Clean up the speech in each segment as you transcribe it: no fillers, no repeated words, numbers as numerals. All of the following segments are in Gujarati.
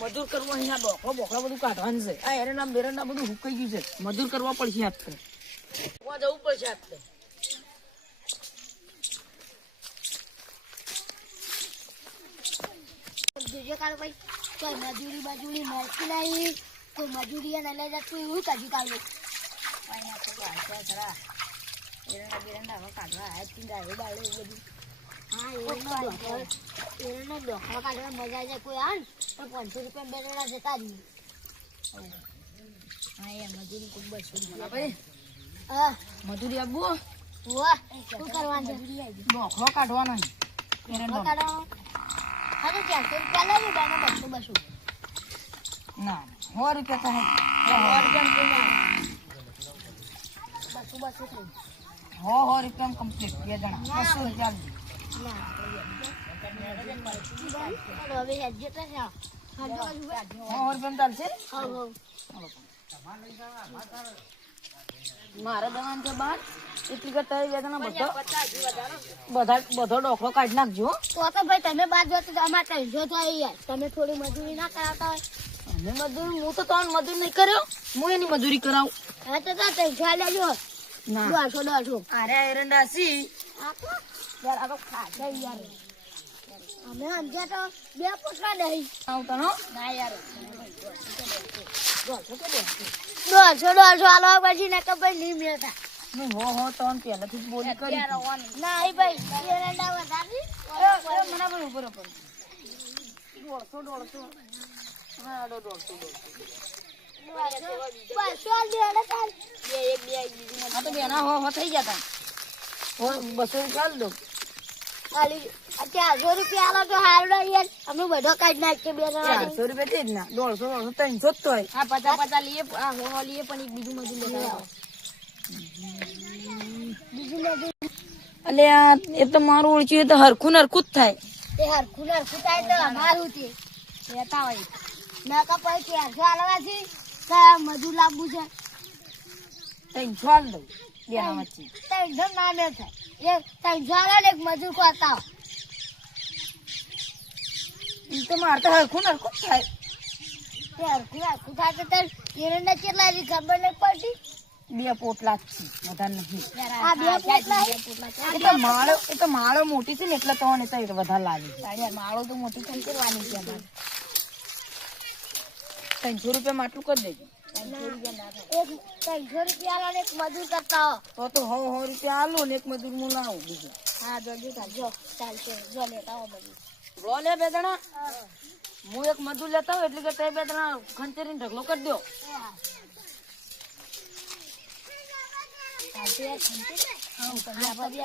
મજૂર કરવા અહીંયા ડોકરો બોકરા બધું કાઢવાનું છે. આ એરંડા બેરંડા બધું હુકાઈ ગયું છે. મજૂર કરવા પડશે આજ તો. જવું પડશે આજ તો. જોજો કાલ ભાઈ કોઈ મજૂરી બાજુરી મળતી નહીં. કોઈ મજૂરી એને લઈ જતું એવું કાઢી કાઢવું. એરંડા બેરંડા હવે કાઢવા આવ્યા જ ગાયો બાળો એવું બધું. હા એરંડા ડોકરા કાઢવા મજા આવી જાય. કોઈ આવે ને તો 500 રૂપિયા બેરંડા જતા રહીએ. હા એ મજૂરી ખૂબ 200 રૂપિયા ભાઈ. હા મજૂરી આપવું વાહ શું કરવાનું છે? ડોકરો કાઢવાનો ડોકરો કાઢવાનો. હા તો 400 રૂપિયા લાવી બેને 200 ના 100 રૂપિયા થાય. 200 થઈ 100 રૂપિયા કમ્પ્લીટ 2 જણા 200 રૂપિયા હવે હેડ જતા છે. 100 રૂપિયા ચાલશે. મારા દવાનું છે બાર એટલી કરતા 2 જણા બધો ડોકરો કાઢી નાખજો. તો ભાઈ તમે બાદ જોતો અમારે 300 થાય યાર. તમે થોડી મજૂરી ના કરાવતા હોય. અમે મજૂરી હું તો તમને મજૂરી નહીં કર્યો. હું એની મજૂરી કરાવું. હા તો 300 લેજો. ના 200 અરે એરંડા સી યાર આ તો ખાધા યાર. અમે સમજ્યા તો 2 પોટલા નહીં આવતા નો ના યાર. 200 આલો પછી ને કે ભાઈ નહીં મળતા. હો તો પહેલાથી જ બોલી કરી ના એ ભાઈ એરંડા વધારી મને પણ ઉપર ઉપર 150 હા 150 હા તો બેના હો થઈ ગયા તા 200 રૂપિયા દો. 400 રૂપિયા આલો તો હારું યાર. અમે બધો કાઢી નાખીએ 2 જણા. 400 રૂપિયા છે જ ના 150 300 જ તો હોય. હા 50 લઈએ. હા હો લઈએ પણ એક બીજું મજૂર લેતા બીજું મજૂર એટલે એ તો મારું ઓળખ્યું એ તો હરખું નરખું જ થાય. તે હરખું થાય તો અમારું તે લેતા હોય. ના કા પછી 400 આલવાથી કયા મજૂર લાવવું છે. 300 આલ દઉં બેના વચ્ચે. 300 ના લે થાય. એ 300 આલે એક મજૂર કરતા એ તો મારે તો હરખું નરખું જ થાય. તે હરખું થાય તો તાર એરંડા કેટલા ની ખબર નહીં પડતી. 2 પોટલા જ છે વધારે નહીં. આ 2 પોટલા એ તો માળો મોટી છે ને એટલે તો ને તો વધારે લાગે છે. માળો તો મોટી થઈ કરવાની છે અમારે. 300 રૂપિયા માટલું કરી દેજો. 300 રૂપિયા આલે એક મજૂર કરતા તો 100 રૂપિયા આલો ને એક મજૂર હું લાવું બીજું. હા જો ચાલશે જો લેતા હો મજૂર. રો લે 2 જણા હું એક મજૂર લેતા હોઉં એટલે કે તે 2 જણા ખંચેરીને ઢગલો કરી દો. પાછું 400 ના પાડે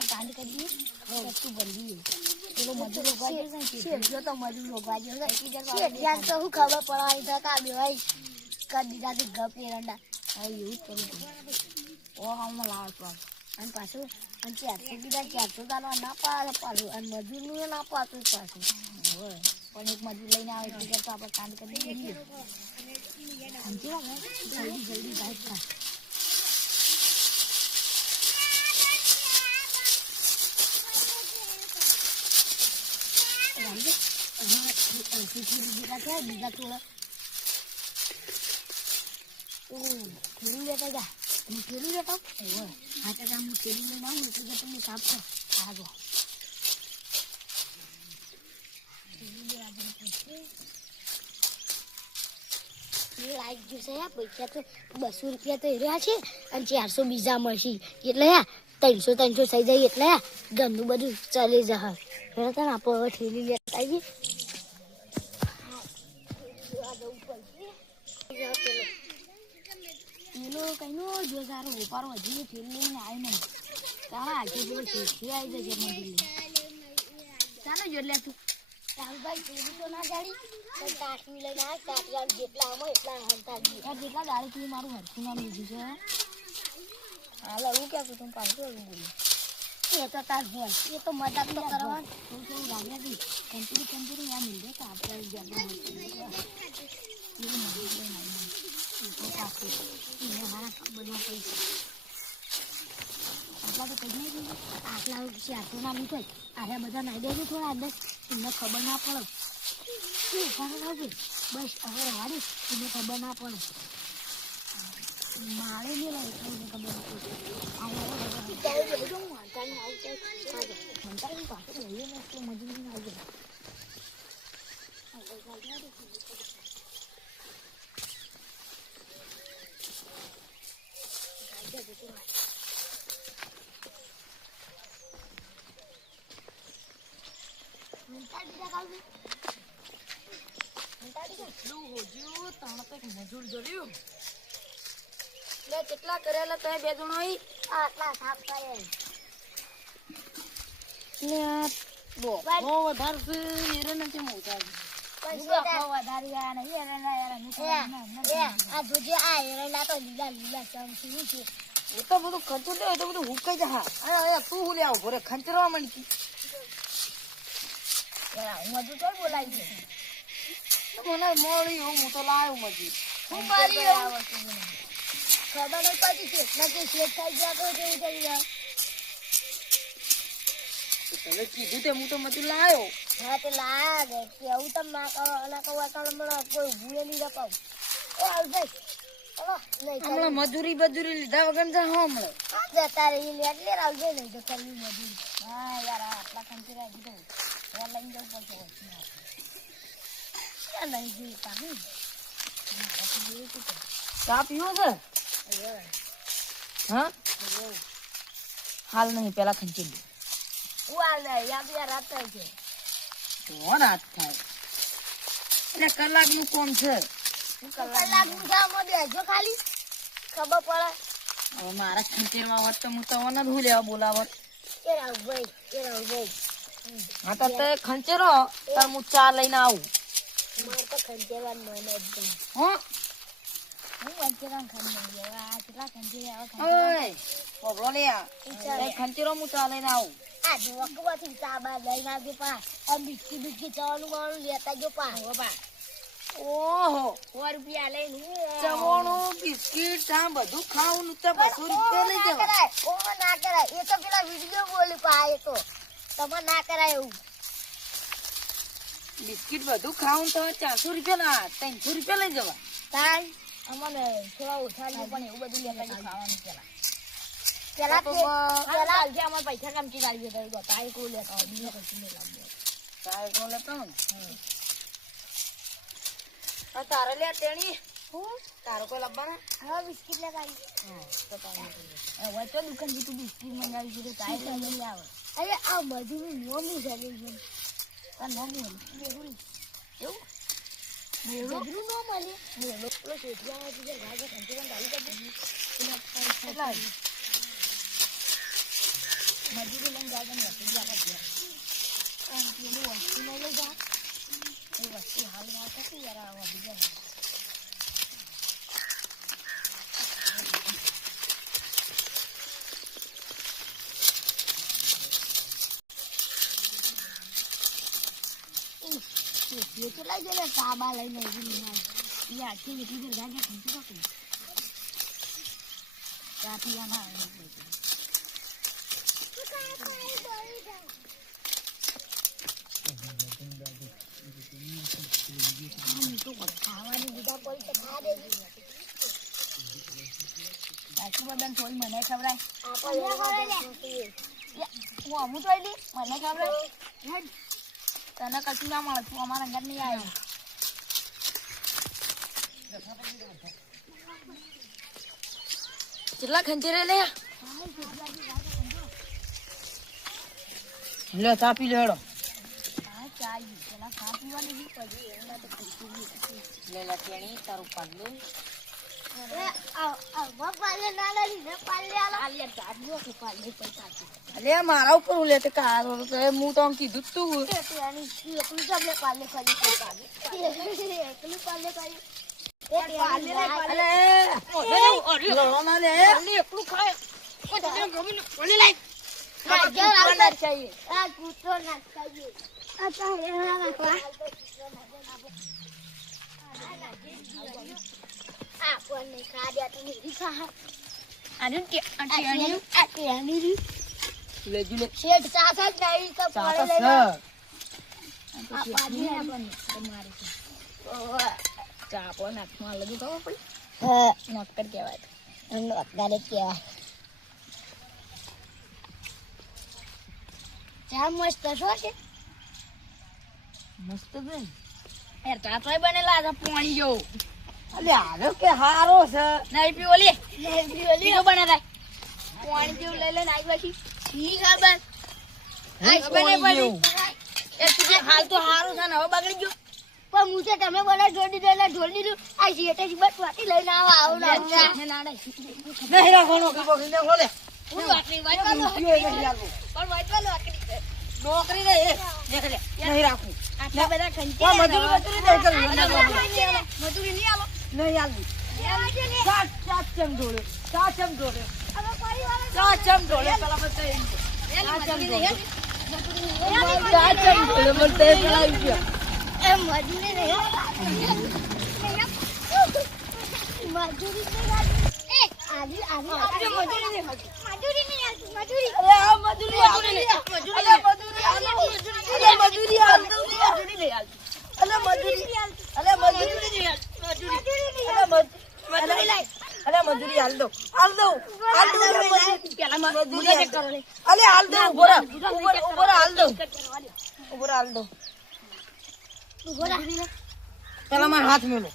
અને મજૂર નું ના પાડતું પાછું. પણ એક મજૂર લઈને આવે એટલે તો આપણે કામ કરી દઈએ. જલ્દી જાય. બીજા થોડા ખેલી લેતા જા. હું ખેલી લેતા હા તો હું ખેલી લઈને આવું એટલે તમે સાફ કરો. હા જો લાઈક જોશે પૈસા તો 200 રૂપિયા તો રહ્યા છે અને 400 બીજા મળશે એટલે 300 થઈ જાય એટલે ઘરનું બધું ચાલી જાય. આપણે હવે ઠેલી લેતા આવીએ. કઈ જો સારો ઉપાડો હજી ઠેલી લઈને આવી નહીં. તારા આજે જો ઠેલી આવી જશે મજૂરી. ચાલો જો લે તું ચાલ ભાઈ ઠેલી તો ના જાડી પણ કાઠી લઈને આ કાઠિયા જેટલા આવો એટલા હંતા જેટલા દાડી તું મારું હરખું નામ લીધું છે. હાલ હું ક્યાં તું પાછું બોલું એ તો તાર બોલ એ તો મજાક તો કરવાનું થોડું લાગે છે. કંપની યા મિલ જાય તો આપણે આટલા તો કઈ નહીં આટલા 400 ના લીધો આરે બધા નાઈ દેજો થોડા અંદર તમને ખબર ના પડે શું બસ હવે હારી એને ખબર ના પડે મારે નહીં લાગે એને ખબર ના પડે આ બધું વાંટાને આવતો વાંટાને પાછું લઈએ ને તો મજૂરી આવી જાય કેટલા કરેલા તમે બે જણો અહીં આટલા સાફ કરે વધારશે એરે નથી મોટા એ તો બધું ખર્ચું લે તો બધું હુકાઈ જા હા તું હું લે આવ ઘરે ખંચરવા માંડી મજૂર તો બોલાય છે મને મળી હું તો લાવ્યો મજી હું મારી ખબર નહીં પડી છે એટલે કે શેઠ થઈ ગયા તો કેવું થઈ ગયા તમે કીધું તે હું તો મજૂર લાવ્યો હા તે લાગે કેવું તમે ના કહો કોઈ ભૂલે નહીં રપાવ એ આવજે ચલો નહીં હમણાં મજૂરી બજૂરી લીધા વગર જા હમણાં જતા રહી લે એટલે આવજે નહીં તો કરવી મજૂરી હા યાર આટલા ખંચી રાખી દઉં યાર લઈને જવું પડશે યાર નહીં જોયું પાણી ચા પીવો છે હા હાલ નહીં પેલા ખંચી દે રાત થાય છે રાત થાય એટલે કલાકનું કોમ છે કલાકનું કામ બેસજો ખાલી ખબર પડે હવે મારા ખંચેરમાં વટ તો હું તો ઓને જ હું લેવા બોલાવત એ રાહુલભાઈ હા તો તે ખંચેરો તાર હું ચા લઈને આવું મારે તો ખંચેરવાનું મન જ નહીં હા હું ખંચેરવાનું ખાઈ આ કેટલા ખંચેર ઓય બોલો લે આ ખંચેરો હું ચા લઈને આવું આ જોકવાથી ચાબા લઈને આવજો પા આ બિસ્કી ચાવાનું વાળું લેતા જો પા હો પા ઓહો 100 રૂપિયા લઈને ચવાણું બિસ્કીટ ચા બધું ખાવું તો 200 રૂપિયા લઈ જવા ઓ ના કરાય એ તો પેલા વિડિયો બોલી પા એ તો તમે ના કરાય એવું બિસ્કીટ બધું ખાવું તો 400 રૂપિયા ના 300 રૂપિયા લઈ જવા તાઈ અમને થોડા ઓછા લે પણ એવું બધું લેતા જો ખાવાનું પેલા પેલા આજે અમાર પૈસા કામથી ગાડી દેતા તો તાઈ કો લેતા બીજો કશું નહીં લાગ્યો તારે કો લેતો ને આ તારે લે તેણી હું તારો કોઈ લાવવાના હા બિસ્કિટ લેતા આવી તો તારે હવે તો દુકાન થી તું બિસ્કિટ મંગાવી છે તાઈ લઈ આવે અરે આ મજૂરી નોમી જલી છે તા નોમી એવું મજૂરી નો મળે મેલો પેલો શેઠિયામાં જે ગાજે કંચન ગાલી કરી એટલા મજૂરી લઈને ગાજે ને પીજા કરી અને પેલું વસ્તુ લઈ જા એ વસ્તુ હાલ ના થતી યાર આવા બીજા ये चला जरा साबा लઈને આવી ના ઈ આખી એટલી દર ગાગે ખંચી રાખી કાપિયા ના ખાવાની બીજા કોઈ તો ખા દેવી આખી બદન થોડી મને ખવરાય હું અમુ તો આલી મને ખવરાય તને કશું ના મળે તું અમારા ઘર નહીં આવ્યો કેટલા ખંચેરે લે લે ચા પી લેડો હા ચાલી પેલા ખા પીવાની બી પડી એના તો લે લે તેણી તારું પાડલું પાલે ના લઈ ને પાલે આલે ગાડીઓ કે પાલે પૈસા અલે મારા ઉપર હું લેતે કારો તો હું તો આમ કીધું તું એકલું જબલે પાલે કરી એકલું પાલે કરી પાલે લડો ના લે એકલું ખાય પાલે લાઈ આ કૂતરો ના ખાઈએ આ ચાલે ના નાખવા આ કોને ખાડ્યા તું ની ખા આને કે આની રી લેજુ લે શેઠ ચાસા જ નહીં તો પાડે લઈ આ પાડી આપણ તમારે ચાપો નાખમાં લગી ખબર પડી હા નોકર કહેવાય અત્યારે કહેવાય ચા મસ્ત છો કે મસ્ત છે યાર ચાપડાય બનેલા હતા પાણી જેવું અલે હારો કે હારો છે નહીં પી ઓલી બીજો બનાતા પાણી જેવું લઈ લઈને આવી પછી ઠીક ખબર ખબર નહીં પડી એ તુજે હાલ તો હારું છે ને હવે બગડી ગયો પણ હું છે તમે બધા જોડી દો એટલે જોડી દીધું આ શેઠેથી બસ વાટી લઈને આવું નહીં રાખવાનો કે બોકી ને ખોલે હું વાટલી વાટવા લો નહીં રાખું પણ વાટવા લો આકડી નોકરી ને એ દેખ લે નહીં રાખું આટલા બધા ખંચે મજૂરી નહીં કરવી મજૂરી નહીં આલો નહીં આલવી સાત સાત ચમ જોડે સાત ચમ જોડે સાત ચમ જોડે પેલા બધા મજૂરી નહીં સાત ચમ જોડે મને તે પેલા આવી ગયા એ મજૂરી નહીં મજૂરી એ આવી આવી મજૂરી નહીં મજૂરી નહીં મજૂરી અરે આ મજૂરી મજૂરી અલે મજૂરી અલે મજૂરી અલે મજૂરી નહીં આલતી અલે મજૂરી અલે મજૂરી નહીં આલતી મજૂરી મજૂરી લાય અલે મજૂરી હાલ દો પેલા મજૂરી ચેક કરો લે અલે હાલ દો ઉભો હાલ દો હાલ દો પેલા મારા હાથ મેલો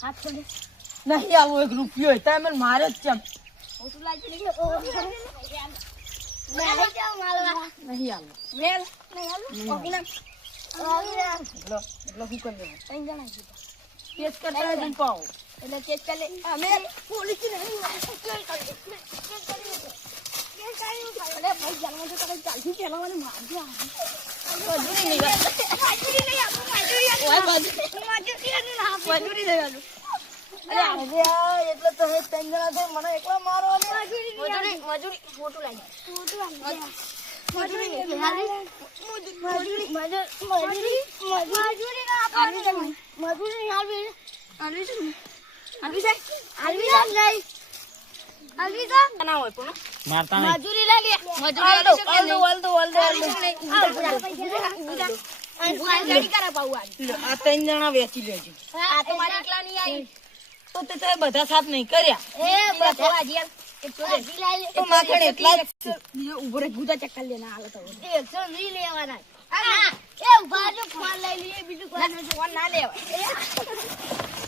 હાથ ખોલે નહીં આવો એક રૂપિયો તમે મને મારે જ ચમ ઓટું લાગી મેલે જાવ માલવા નહીં આવો મેલ ઓકીના એટલે શું કરી લેવું ત્રણ જણા છે કેસ કરતા નહીં પાવો એટલે ચેક કરી લે અમે પોલીસ નહીં અરે ભાઈ જાણવા તો કઈ ચાલતી પેલા મને મારજો મજૂરી નહીં મજૂરી નહીં અરે આ એટલે તો હે ત્રણ જણા છે મને એકલા મારો અને મજૂરી ફોટો લાગી મારતા નહીં મજૂરી લઈ લે મજૂરી આ ત્રણ જણા વેચી લેજો આ તો મારી એકલા નહીં આવી તો તે બધા સાફ નહીં કર્યા તો માખણ એટલા જ છે. બીજો ઉભો રે ગુદા ચક્કર લેના હાલો તો લેવાના એ ઉભા જો ફોન લઈ લઈએ બીજું કોઈ ફોન ના લેવાય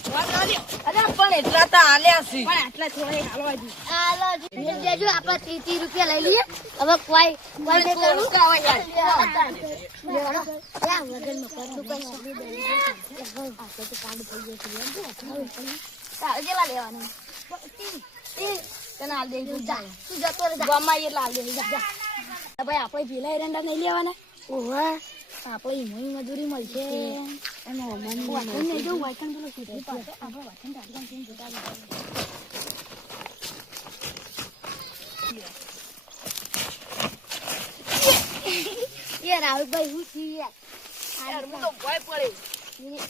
ફોન ના લેવાય અરે પણ એટલા તો આલ્યા છે પણ આટલા થોડા હાલવા દી હાલો મેલ દેજો આપણે 30 રૂપિયા લઈ લઈએ હવે કોઈ ને કરું જેલા લેવાના તને હાલ દે જા તું જતો રે ગામમાં એટલા હાલ દે જા ભાઈ આપણે પેલા એરંડા નહીં લેવાના ઓહો આપણે ઈમોની મજૂરી મળશે એમાં અમન વાતન નહીં જો વાતન પેલો સીધી પાસે આપણે વાતન ડાડગામ થી જોતા ये राहुल भाई હું છી યાર હું તો ભય પડે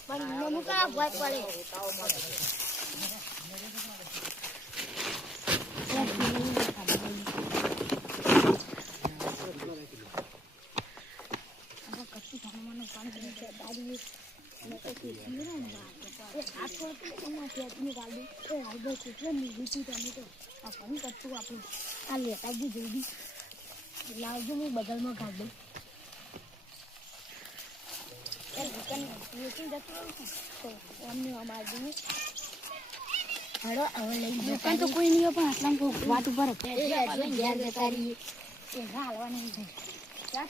પણ નમુકા ભય પડે આ લેતા જ જલ્દી લાવજો હું બગલમાં કાઢ દઉં દુકાન તો કોઈ નહીં પણ આટલા વાત ઉપર ઘેર જતા રહીએ હાલવા નહીં જાય